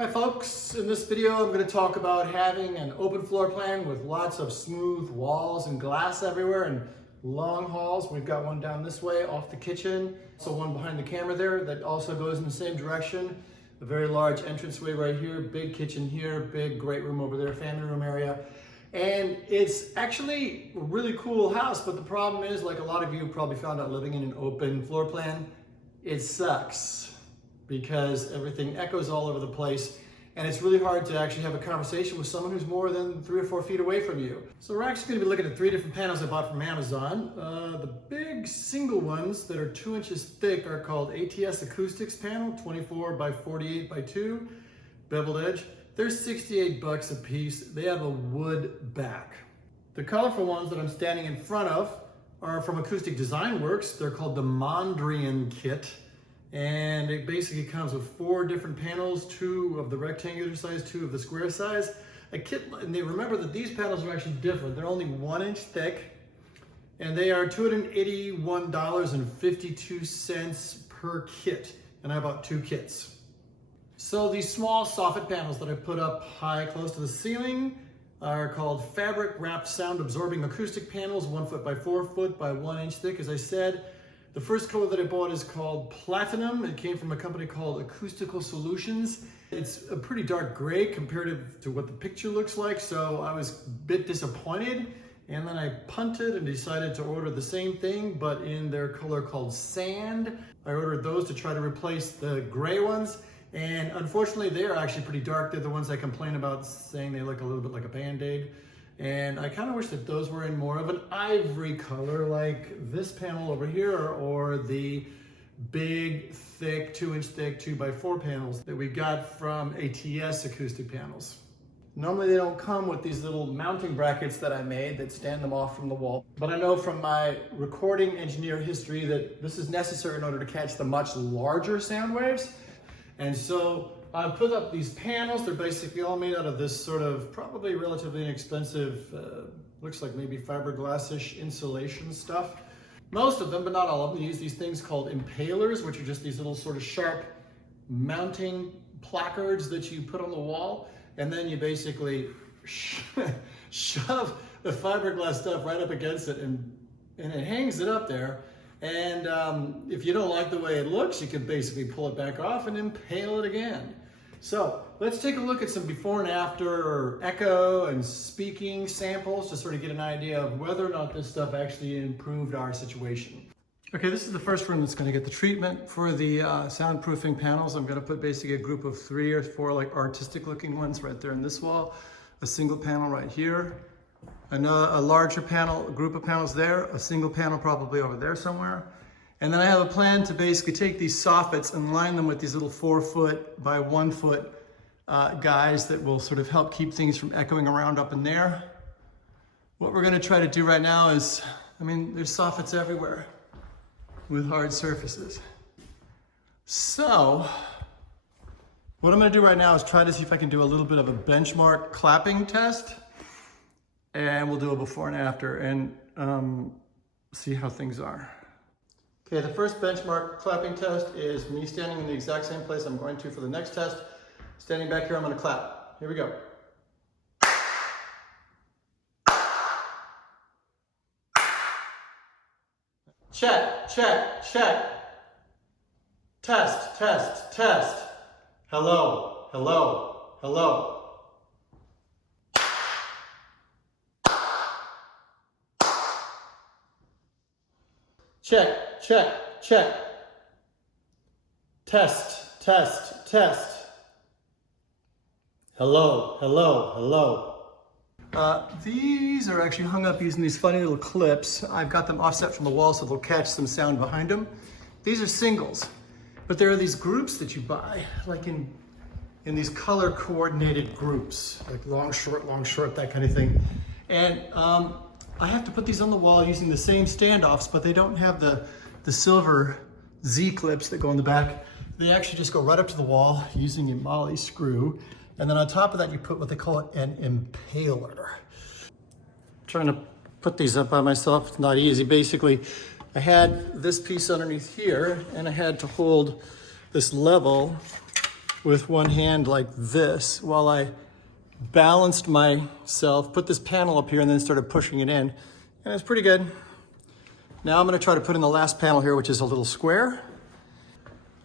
Hi folks, in this video I'm going to talk about having an open floor plan with lots of smooth walls and glass everywhere and long halls. We've got one down this way off the kitchen, so one behind the camera there that also goes in the same direction. A very large entranceway right here, big kitchen here, big great room over there, family room area. And it's actually a really cool house, but the problem is, like a lot of you probably found out living in an open floor plan, it sucks because everything echoes all over the place and it's really hard to actually have a conversation with someone who's more than 3 or 4 feet away from you. So we're actually going to be looking at 3 different panels I bought from Amazon. The big single ones that are 2 inches thick are called ATS Acoustics panel, 24 by 48 by 2, beveled edge. They're $68 a piece. They have a wood back. The colorful ones that I'm standing in front of are from Acoustic Design Works. They're called the Mondrian kit. And it basically comes with 4 different panels, 2 of the rectangular size, 2 of the square size. A kit, and they remember that these panels are actually different. They're only 1 inch thick, and they are $281.52 per kit. And I bought 2 kits. So these small soffit panels that I put up high, close to the ceiling, are called fabric wrapped sound absorbing acoustic panels, 1 foot by 4 foot by 1 inch thick, as I said. The first color that I bought is called Platinum. It came from a company called Acoustical Solutions. It's a pretty dark gray compared to what the picture looks like, so I was a bit disappointed. And then I punted and decided to order the same thing, but in their color called Sand. I ordered those to try to replace the gray ones. And unfortunately, they are actually pretty dark. They're the ones I complain about, saying they look a little bit like a Band-Aid. And I kind of wish that those were in more of an ivory color, like this panel over here, or the big, thick, 2 inch thick 2 by 4 panels that we got from ATS Acoustic Panels. Normally they don't come with these little mounting brackets that I made that stand them off from the wall. But I know from my recording engineer history that this is necessary in order to catch the much larger sound waves. And so I put up these panels. They're basically all made out of this sort of probably relatively inexpensive, looks like maybe fiberglass-ish insulation stuff. Most of them, but not all of them, use these things called impalers, which are just these little sort of sharp mounting placards that you put on the wall. And then you basically shove the fiberglass stuff right up against it and it hangs it up there. And if you don't like the way it looks, you can basically pull it back off and impale it again. So let's take a look at some before and after echo and speaking samples to sort of get an idea of whether or not this stuff actually improved our situation. Okay, this is the first room that's going to get the treatment for the soundproofing panels. I'm going to put basically a group of 3 or 4 like artistic looking ones right there in this wall, a single panel right here, a larger panel, a group of panels there, a single panel probably over there somewhere. And then I have a plan to basically take these soffits and line them with these little 4 foot by 1 foot guys that will sort of help keep things from echoing around up in there. What we're gonna try to do right now is, there's soffits everywhere with hard surfaces. So, what I'm gonna do right now is try to see if I can do a little bit of a benchmark clapping test. And we'll do a before and after and see how things are. Okay, the first benchmark clapping test is me standing in the exact same place I'm going to for the next test. Standing back here, I'm gonna clap. Here we go. Check, check, check. Test, test, test. Hello, hello, hello. Check, check, check. Test, test, test. Hello, hello, hello. These are actually hung up using these funny little clips. I've got them offset from the wall so they'll catch some sound behind them. These are singles, but there are these groups that you buy, like in these color coordinated groups, like long, short, that kind of thing. And I have to put these on the wall using the same standoffs, but they don't have the silver Z clips that go in the back. They actually just go right up to the wall using a moly screw. And then on top of that, you put what they call an impaler. Trying to put these up by myself, it's not easy. Basically, I had this piece underneath here and I had to hold this level with one hand like this while I balanced myself, put this panel up here and then started pushing it in. And it's pretty good. Now I'm gonna try to put in the last panel here, which is a little square.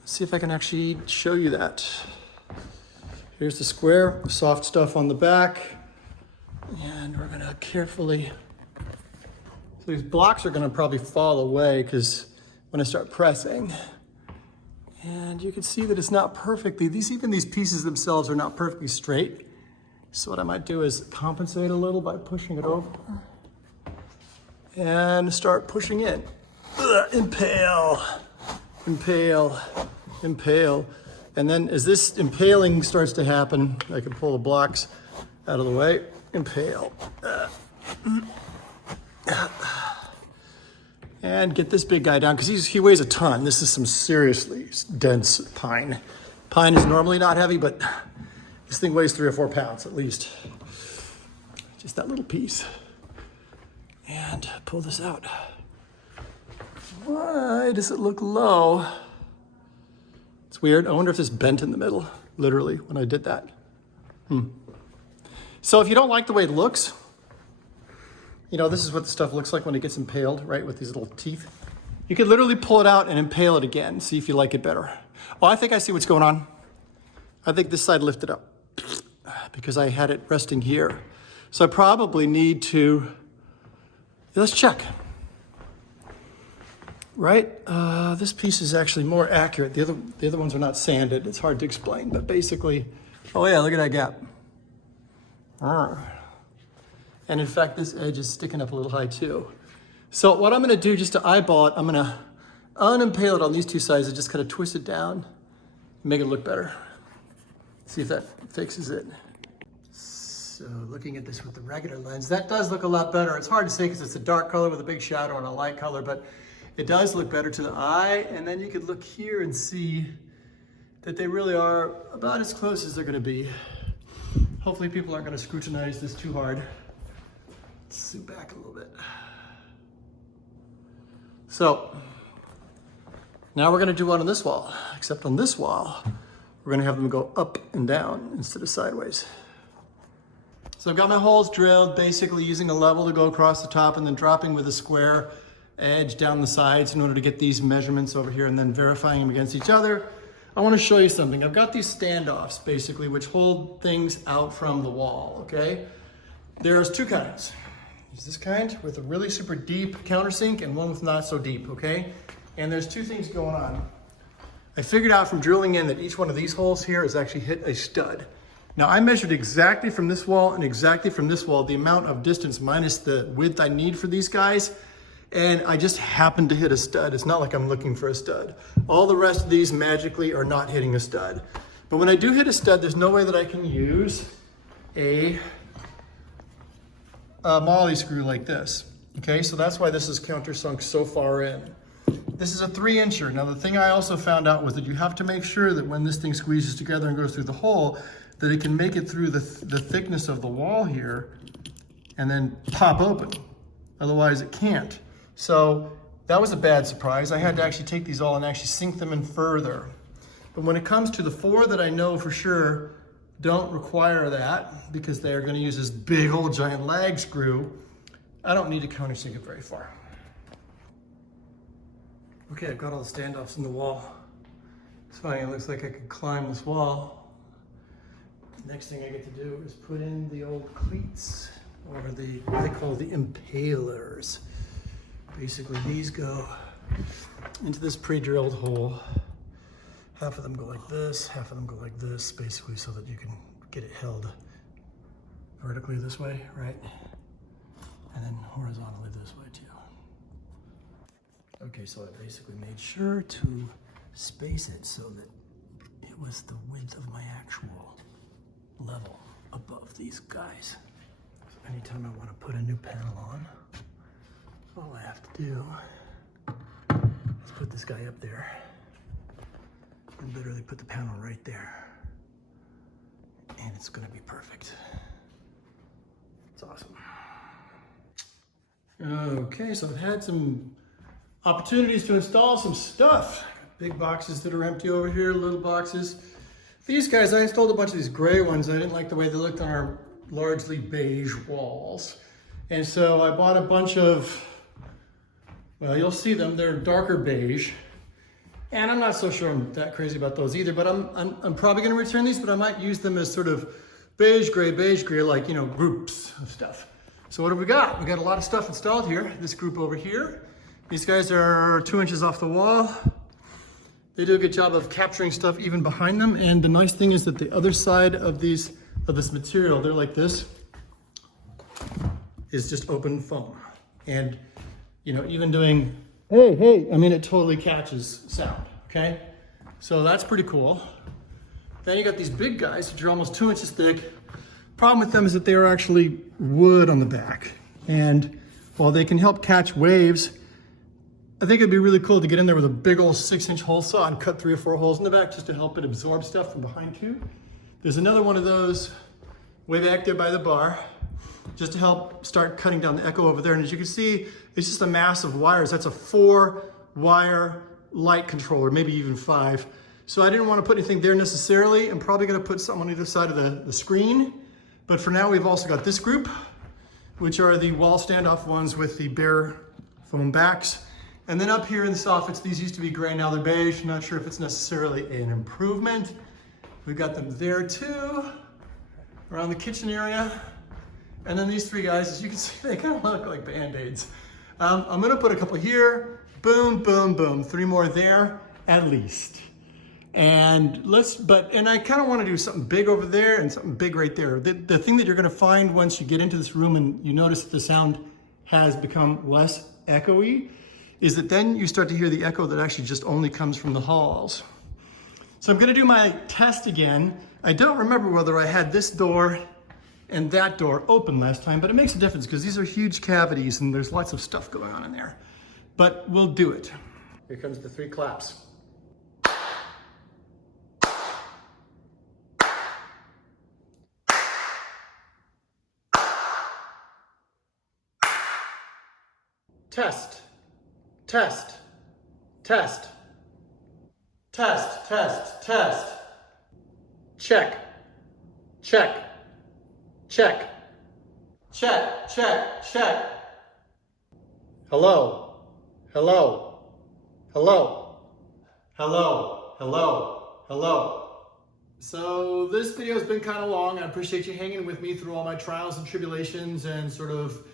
Let's see if I can actually show you that. Here's the square, soft stuff on the back. And we're gonna carefully, so these blocks are gonna probably fall away because when I start pressing, and you can see that it's not perfectly, even these pieces themselves are not perfectly straight. So what I might do is compensate a little by pushing it over and start pushing in. Impale, impale, impale. And then as this impaling starts to happen, I can pull the blocks out of the way, impale. And get this big guy down, because he weighs a ton. This is some seriously dense pine. Pine is normally not heavy, but this thing weighs 3 or 4 pounds at least. Just that little piece. And pull this out. Why does it look low? It's weird. I wonder if this bent in the middle, literally, when I did that. So if you don't like the way it looks, you know, this is what the stuff looks like when it gets impaled, right, with these little teeth. You could literally pull it out and impale it again, see if you like it better. Oh, I think I see what's going on. I think this side lifted up because I had it resting here. So I probably need to, let's check. Right, this piece is actually more accurate. The other ones are not sanded. It's hard to explain, but basically, oh yeah, look at that gap. And in fact, this edge is sticking up a little high too. So what I'm gonna do just to eyeball it, I'm gonna unimpale it on these two sides and just kind of twist it down and make it look better. See if that fixes it. So looking at this with the regular lens, that does look a lot better. It's hard to say because it's a dark color with a big shadow and a light color, but it does look better to the eye. And then you could look here and see that they really are about as close as they're gonna be. Hopefully people aren't gonna scrutinize this too hard. Let's zoom back a little bit. So now we're gonna do one on this wall, except on this wall, we're gonna have them go up and down instead of sideways. So I've got my holes drilled, basically using a level to go across the top and then dropping with a square edge down the sides in order to get these measurements over here and then verifying them against each other. I wanna show you something. I've got these standoffs basically, which hold things out from the wall, okay? There's 2 kinds. There's this kind with a really super deep countersink and one with not so deep, okay? And there's 2 things going on. I figured out from drilling in that each one of these holes here has actually hit a stud. Now I measured exactly from this wall and exactly from this wall the amount of distance minus the width I need for these guys, and I just happened to hit a stud. It's not like I'm looking for a stud. All the rest of these magically are not hitting a stud. But when I do hit a stud, there's no way that I can use a molly screw like this. Okay, so that's why this is countersunk so far in. This is a 3-incher. Now the thing I also found out was that you have to make sure that when this thing squeezes together and goes through the hole, that it can make it through the thickness of the wall here and then pop open. Otherwise it can't. So that was a bad surprise. I had to actually take these all and actually sink them in further. But when it comes to the 4 that I know for sure don't require that because they're going to use this big old giant lag screw, I don't need to countersink it very far. Okay, I've got all the standoffs in the wall. It's funny, it looks like I could climb this wall. The next thing I get to do is put in the old cleats, or what I call the impalers. Basically, these go into this pre-drilled hole. Half of them go like this, half of them go like this, basically so that you can get it held vertically this way, right? And then horizontally this way too. Okay, so I basically made sure to space it so that it was the width of my actual level above these guys. So anytime I want to put a new panel on, all I have to do is put this guy up there and literally put the panel right there. And it's gonna be perfect. It's awesome. Okay, so I've had some opportunities to install some stuff. Big boxes that are empty over here, little boxes. These guys, I installed a bunch of these gray ones. I didn't like the way they looked on our largely beige walls. And so I bought a bunch of, well, you'll see them, they're darker beige. And I'm not so sure I'm that crazy about those either, but I'm probably gonna return these, but I might use them as sort of beige, gray, like, you know, groups of stuff. So what have we got? We got a lot of stuff installed here. This group over here. These guys are 2 inches off the wall. They do a good job of capturing stuff even behind them. And the nice thing is that the other side of this material, they're like this, is just open foam. And, you know, even doing, hey, I mean, it totally catches sound, okay? So that's pretty cool. Then you got these big guys, which are almost 2 inches thick. Problem with them is that they are actually wood on the back. And while they can help catch waves, I think it'd be really cool to get in there with a big old 6-inch hole saw and cut 3 or 4 holes in the back just to help it absorb stuff from behind too. There's another one of those way back there by the bar, just to help start cutting down the echo over there. And as you can see, it's just a mass of wires. That's a 4-wire light controller, maybe even 5. So I didn't want to put anything there necessarily. I'm probably going to put something on either side of the screen. But for now, we've also got this group, which are the wall standoff ones with the bare foam backs. And then up here in the soffits, these used to be gray, now they're beige. I'm not sure if it's necessarily an improvement. We've got them there too, around the kitchen area. And then these 3 guys, as you can see, they kind of look like Band-Aids. I'm gonna put a couple here, boom, boom, boom, 3 more there, at least. And I kind of want to do something big over there and something big right there. The thing that you're gonna find once you get into this room and you notice that the sound has become less echoey, is that then you start to hear the echo that actually just only comes from the halls. So I'm gonna do my test again. I don't remember whether I had this door and that door open last time, but it makes a difference because these are huge cavities and there's lots of stuff going on in there. But we'll do it. Here comes the 3 claps. Test. Test, test, test, test, test. Check, check, check, check, check, check. Hello, hello, hello, hello, hello, hello. So this video has been kind of long. I appreciate you hanging with me through all my trials and tribulations and sort of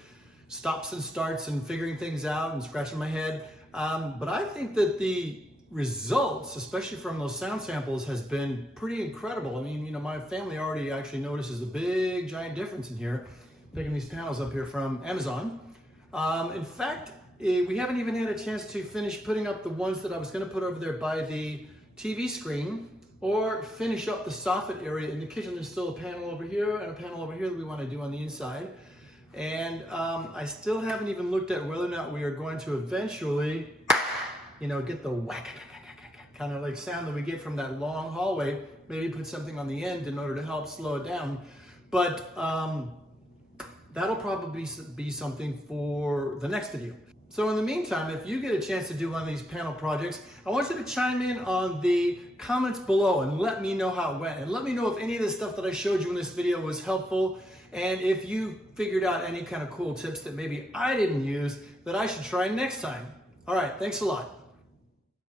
stops and starts and figuring things out and scratching my head. But I think that the results, especially from those sound samples, has been pretty incredible. I mean, you know, my family already actually notices a big, giant difference in here, picking these panels up here from Amazon. In fact, we haven't even had a chance to finish putting up the ones that I was gonna put over there by the TV screen or finish up the soffit area in the kitchen. There's still a panel over here and a panel over here that we wanna do on the inside. And I still haven't even looked at whether or not we are going to eventually, you know, get the whack kind of like sound that we get from that long hallway, maybe put something on the end in order to help slow it down. But that'll probably be something for the next video. So in the meantime, if you get a chance to do one of these panel projects, I want you to chime in on the comments below and let me know how it went. And let me know if any of the stuff that I showed you in this video was helpful. And if you figured out any kind of cool tips that maybe I didn't use that I should try next time. All right, thanks a lot.